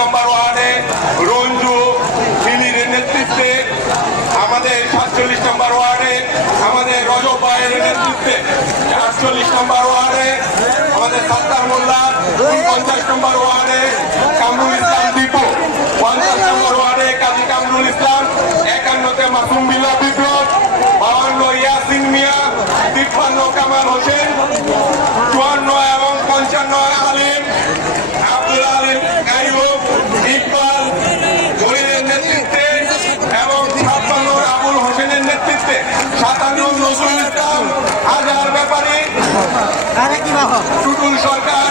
নম্বর ওয়ার্ডে রঞ্জু মিলির নেতৃত্বে, আমাদের 47 নম্বর ওয়ার্ডে আমাদের রজব ভাইয়ের নেতৃত্বে, 48 নম্বর ওয়ার্ডে আমাদের সাত্তার মোল্লা, 49 নম্বর ওয়ার্ডে কামরুল ইসলাম দীপু, 50 নম্বর ওয়ার্ডে কাজী কামরুল ইসলাম, 51তে মাসুম বিল্লাহ বিপ্লব, 52 ইয়াসিন মিয়া, 53 কামাল হোসেন, 54 এবং 55 আলিম আব্দুল আলিম গাইব, ইকবাল জহিরের নেতৃত্বে এবং 56 আবুল হোসেনের নেতৃত্বে, 57 নজরুল ইসলাম, আজহার ব্যাপারী, টুটুল সরকার,